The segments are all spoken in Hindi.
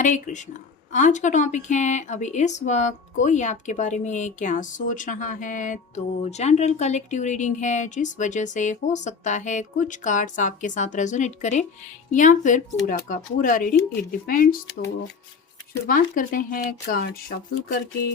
हरे कृष्णा। आज का टॉपिक है अभी इस वक्त कोई आपके बारे में क्या सोच रहा है। तो जनरल कलेक्टिव रीडिंग है, जिस वजह से हो सकता है कुछ कार्ड्स आपके साथ रेजोनेट करें या फिर पूरा का पूरा रीडिंग, इट डिपेंड्स। तो शुरुआत करते हैं कार्ड शफल करके।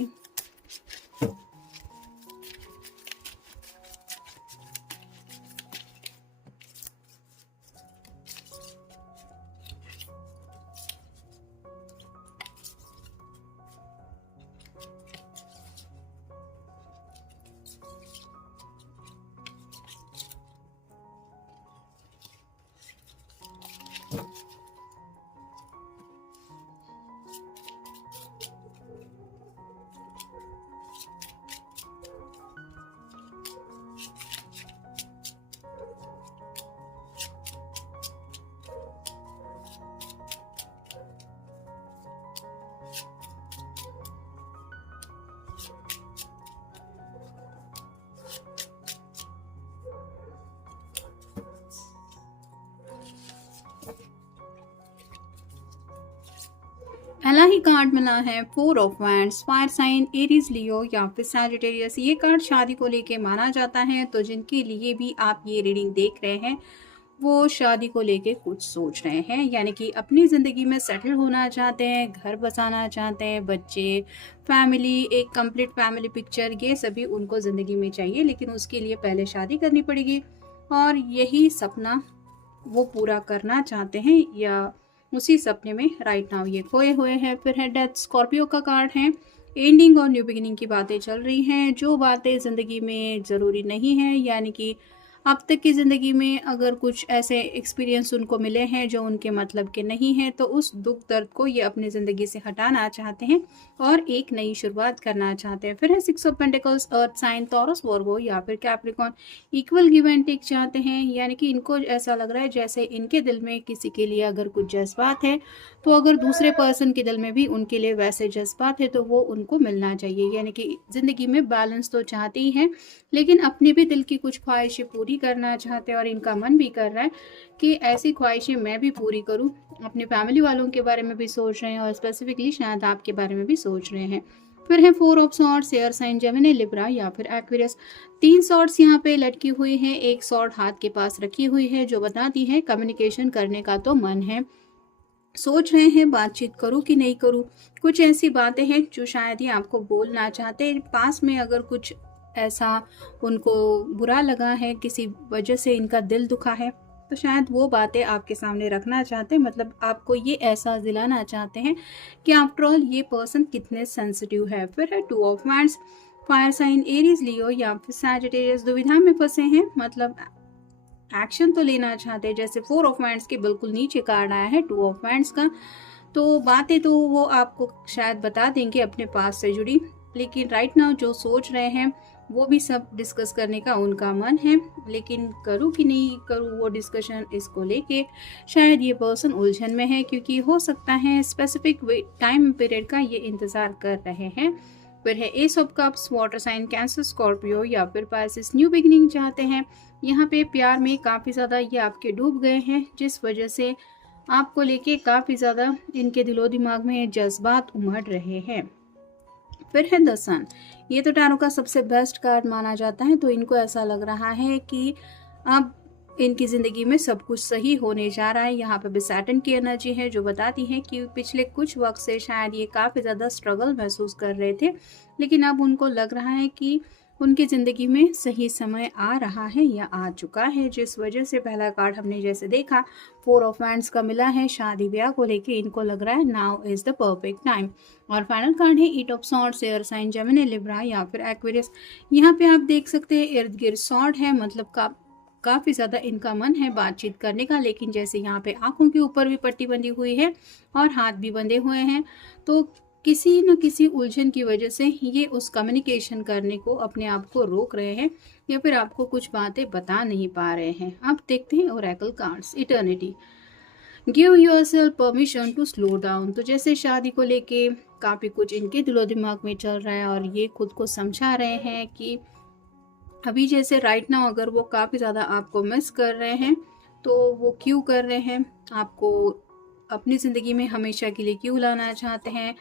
पहला ही कार्ड मिला है 4 of wands, fire sign Aries, Leo या फिर सैजिटेरियस। ये कार्ड शादी को लेके माना जाता है। तो जिनके लिए भी आप ये रीडिंग देख रहे हैं वो शादी को लेके कुछ सोच रहे हैं, यानी कि अपनी ज़िंदगी में सेटल होना चाहते हैं, घर बसाना चाहते हैं, बच्चे, फैमिली, एक कंप्लीट फैमिली पिक्चर, ये सभी उनको ज़िंदगी में चाहिए। लेकिन उसके लिए पहले शादी करनी पड़ेगी और यही सपना वो पूरा करना चाहते हैं या उसी सपने में राइट नाउ ये खोए हुए हैं। फिर है डेथ, स्कॉर्पियो का कार्ड है। एंडिंग और न्यू बिगिनिंग की बातें चल रही हैं, जो बातें ज़िंदगी में ज़रूरी नहीं है, यानी कि अब तक की ज़िंदगी में अगर कुछ ऐसे एक्सपीरियंस उनको मिले हैं जो उनके मतलब के नहीं हैं, तो उस दुख दर्द को ये अपनी ज़िंदगी से हटाना चाहते हैं और एक नई शुरुआत करना चाहते हैं। फिर है 6 of pentacles, earth sign, Taurus, Virgo या फिर Capricorn. Equal give and take चाहते हैं, यानी कि इनको ऐसा लग रहा है जैसे इनके दिल में किसी के लिए अगर कुछ जज्बात है तो अगर दूसरे पर्सन के दिल में भी उनके लिए वैसे जज्बात है तो वो उनको मिलना चाहिए। यानी कि ज़िंदगी में बैलेंस तो चाहते ही हैं, लेकिन अपनी भी दिल की कुछ ख्वाहिशें पूरी करना चाहते हैं और इनका मन भी कर रहा है कि ऐसी ख्वाहिशें मैं भी पूरी करूं। अपने फैमिली वालों के बारे में भी सोच रहे हैं और स्पेसिफिकली शायद आपके बारे में भी सोच रहे हैं। फिर है 4 of swords, air sign, Gemini, Libra या फिर एक्वेरियस। 3 सॉर्ड्स यहाँ पे लटकी हुई हैं, एक सॉर्ड हाथ के पास रखी हुई है जो बताती है कम्युनिकेशन करने का तो मन है, सोच रहे हैं बातचीत करूं कि नहीं करूं। कुछ ऐसी बातें हैं जो शायद ही आपको बोलना चाहते हैं। पास में अगर कुछ ऐसा उनको बुरा लगा है, किसी वजह से इनका दिल दुखा है, तो शायद वो बातें आपके सामने रखना चाहते हैं। मतलब आपको ये एहसास दिलाना चाहते हैं कि आफ्टर ऑल ये पर्सन कितने सेंसिटिव है। फिर है 2 of wands, fire sign, Aries, Leo या फिर सैजिटेरियस। दुविधा में फंसे हैं, मतलब एक्शन तो लेना चाहते हैं। जैसे 4 ऑफ वैंड्स के बिल्कुल नीचे कार्ड आया है 2 ऑफ वैंड्स का। तो बातें तो वो आपको शायद बता देंगे अपने पास से जुड़ी, लेकिन राइट नाउ जो सोच रहे हैं वो भी सब डिस्कस करने का उनका मन है। लेकिन करूँ कि नहीं करूँ वो डिस्कशन, इसको लेके शायद ये पर्सन उलझन में है, क्योंकि हो सकता है स्पेसिफिक टाइम पीरियड का ये इंतज़ार कर रहे हैं। फिर है ace of cups, water sign, Cancer, Scorpio या फिर पाइसेस। न्यू बिगिनिंग चाहते हैं। यहाँ पे प्यार में काफ़ी ज़्यादा ये आपके डूब गए हैं, जिस वजह से आपको लेके काफ़ी ज़्यादा इनके दिलो दिमाग में जज्बात उमड़ रहे हैं। फिर है द सन, ये तो टैरो का सबसे बेस्ट कार्ड माना जाता है। तो इनको ऐसा लग रहा है कि अब इनकी ज़िंदगी में सब कुछ सही होने जा रहा है। यहाँ पे भी सैटर्न की एनर्जी है जो बताती है कि पिछले कुछ वक्त से शायद ये काफ़ी ज़्यादा स्ट्रगल महसूस कर रहे थे, लेकिन अब उनको लग रहा है कि उनकी ज़िंदगी में सही समय आ रहा है या आ चुका है, जिस वजह से पहला कार्ड हमने जैसे देखा 4 ऑफ वैंड्स का मिला है। शादी ब्याह को लेके इनको लग रहा है now is the perfect time. और फाइनल कार्ड है 8 of swords, air sign, Gemini, Libra या फिर एक्वेरियस। यहाँ पे आप देख सकते हैं इर्द गिर्द सॉर्ड है, मतलब काफ़ी ज़्यादा इनका मन है बातचीत करने का, लेकिन जैसे यहाँ पे आंखों के ऊपर भी पट्टी बंधी हुई है और हाथ भी बंधे हुए हैं, तो किसी न किसी उलझन की वजह से ये उस कम्युनिकेशन करने को अपने आप को रोक रहे हैं या फिर आपको कुछ बातें बता नहीं पा रहे हैं। अब देखते हैं oracle cards. Eternity, give yourself permission to slow down. तो जैसे शादी को लेके काफ़ी कुछ इनके दिलो दिमाग में चल रहा है और ये खुद को समझा रहे हैं कि अभी जैसे राइट नाउ अगर वो काफ़ी ज़्यादा आपको मिस कर रहे हैं तो वो क्यों कर रहे हैं, आपको अपनी ज़िंदगी में हमेशा के लिए क्यों लाना चाहते हैं,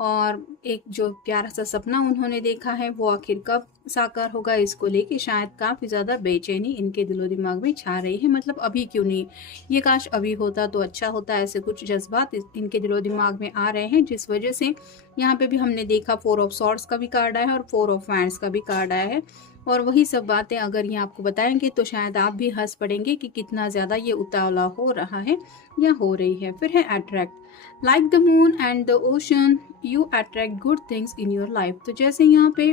और एक जो प्यारा सा सपना उन्होंने देखा है वो आखिर कब साकार होगा, इसको लेके शायद काफ़ी ज़्यादा बेचैनी इनके दिलो दिमाग में छा रही है। मतलब अभी क्यों नहीं, ये काश अभी होता तो अच्छा होता, ऐसे कुछ जज्बात इनके दिलो दिमाग में आ रहे हैं, जिस वजह से यहाँ पे भी हमने देखा 4 ऑफ सॉर्ड्स का भी कार्ड आया है और 4 ऑफ वैंड्स का भी कार्ड आया है। और वही सब बातें अगर ये आपको बताएंगे तो शायद आप भी हंस पड़ेंगे कि कितना ज़्यादा ये उतावला हो रहा है या हो रही है। फिर है attract, like the moon and the ocean you attract good things in your life. तो जैसे यहाँ पे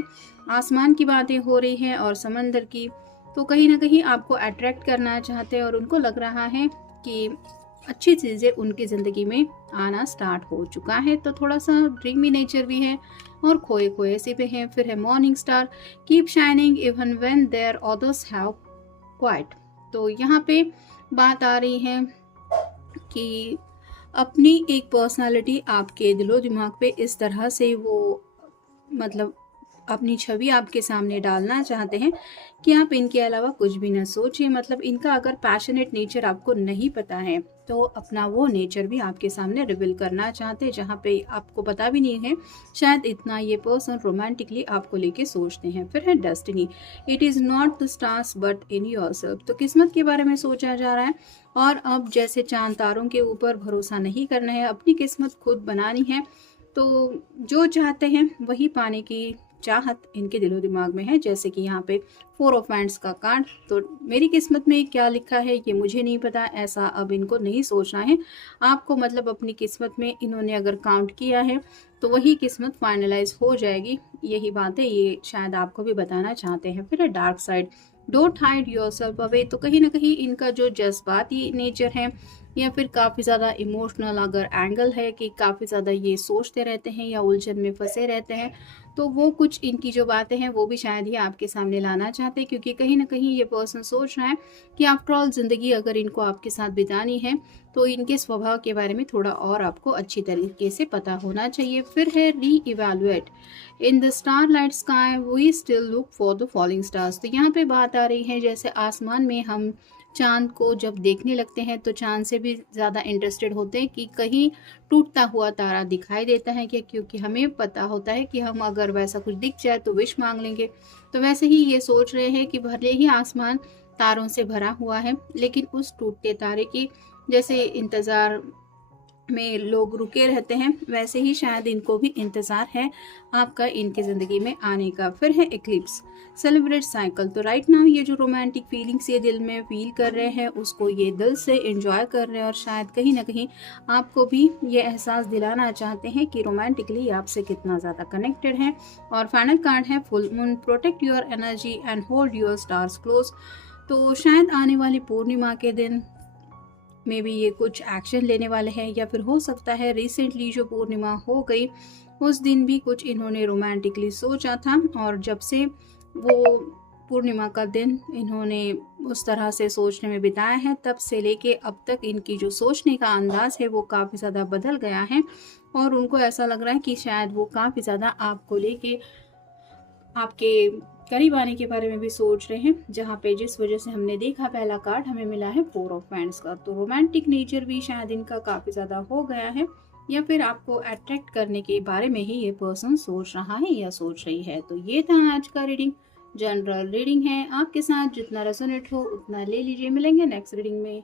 आसमान की बातें हो रही है और समंदर की, तो कहीं ना कहीं आपको अट्रैक्ट करना चाहते हैं और उनको लग रहा है कि अच्छी चीज़ें उनकी ज़िंदगी में आना स्टार्ट हो चुका है। तो थोड़ा सा ड्रीमी नेचर भी है और खोए खोए से भी है। फिर है morning star, keep shining even when there others have quiet. तो यहाँ पे बात आ रही है कि अपनी एक पर्सनालिटी आपके दिलो दिमाग पे इस तरह से वो मतलब अपनी छवि आपके सामने डालना चाहते हैं कि आप इनके अलावा कुछ भी ना सोचें। मतलब इनका अगर पैशनेट नेचर आपको नहीं पता है तो अपना वो नेचर भी आपके सामने रिवील करना चाहते हैं, जहाँ पे आपको पता भी नहीं है शायद इतना ये पर्सन रोमांटिकली आपको लेके सोचते हैं। फिर है destiny, it is not the stars but in yourself. तो किस्मत के बारे में सोचा जा रहा है और अब जैसे चांद तारों के ऊपर भरोसा नहीं करना है, अपनी किस्मत खुद बनानी है। तो जो चाहते हैं वही पाने की चाहत इनके दिलो दिमाग में है। जैसे कि यहाँ पे 4 ऑफ वैंड्स का कार्ड, तो मेरी किस्मत में क्या लिखा है ये मुझे नहीं पता, ऐसा अब इनको नहीं सोचना है। आपको मतलब अपनी किस्मत में इन्होंने अगर काउंट किया है तो वही किस्मत फाइनलाइज हो जाएगी, यही बात है, ये शायद आपको भी बताना चाहते हैं। फिर है dark side, don't hide yourself away. तो कहीं ना कहीं इनका जो जज्बाती नेचर है या फिर काफ़ी ज़्यादा इमोशनल अगर एंगल है कि काफ़ी ज़्यादा ये सोचते रहते हैं या उलझन में फंसे रहते हैं, तो वो कुछ इनकी जो बातें हैं वो भी शायद ही आपके सामने लाना चाहते हैं, क्योंकि कहीं ना कहीं ये पर्सन सोच रहा है कि आफ्टर ऑल ज़िंदगी अगर इनको आपके साथ बितानी है तो इनके स्वभाव के बारे में थोड़ा और आपको अच्छी तरीके से पता होना चाहिए। फिर है reevaluate, in the starlight sky we still look for the falling stars. तो यहाँ पे बात आ रही है जैसे आसमान में हम चांद को जब देखने लगते हैं तो चांद से भी ज़्यादा इंटरेस्टेड होते हैं कि कहीं टूटता हुआ तारा दिखाई देता है क्या, क्योंकि हमें पता होता है कि हम अगर वैसा कुछ दिख जाए तो विश मांग लेंगे। तो वैसे ही ये सोच रहे हैं कि भले ही आसमान तारों से भरा हुआ है लेकिन उस टूटते तारे की जैसे इंतज़ार में लोग रुके रहते हैं, वैसे ही शायद इनको भी इंतज़ार है आपका इनकी ज़िंदगी में आने का। फिर है इक्लिप्स, सेलिब्रेट साइकिल। तो राइट नाउ ये जो रोमांटिक फीलिंग्स ये दिल में फील कर रहे हैं उसको ये दिल से एंजॉय कर रहे हैं और शायद कहीं ना कहीं आपको भी ये एहसास दिलाना चाहते हैं कि रोमांटिकली आपसे कितना ज़्यादा कनेक्टेड है। और फाइनल कार्ड है full moon, protect your energy and hold your stars close. तो शायद आने वाली पूर्णिमा के दिन में भी ये कुछ एक्शन लेने वाले हैं, या फिर हो सकता है रिसेंटली जो पूर्णिमा हो गई उस दिन भी कुछ इन्होंने रोमांटिकली सोचा था, और जब से वो पूर्णिमा का दिन इन्होंने उस तरह से सोचने में बिताया है तब से लेके अब तक इनकी जो सोचने का अंदाज है वो काफ़ी ज़्यादा बदल गया है। और उनको ऐसा लग रहा है कि शायद वो काफ़ी ज़्यादा आपको लेके आपके करीब आने के बारे में भी सोच रहे हैं, जहाँ पे जिस वजह से हमने देखा पहला कार्ड हमें मिला है 4 ऑफ वैंड्स का। तो रोमांटिक नेचर भी शायद इनका काफ़ी ज़्यादा हो गया है, या फिर आपको अट्रैक्ट करने के बारे में ही ये पर्सन सोच रहा है या सोच रही है। तो ये था आज का रीडिंग, जनरल रीडिंग है, आपके साथ जितना रेजोनेट हो उतना ले लीजिए। मिलेंगे नेक्स्ट रीडिंग में।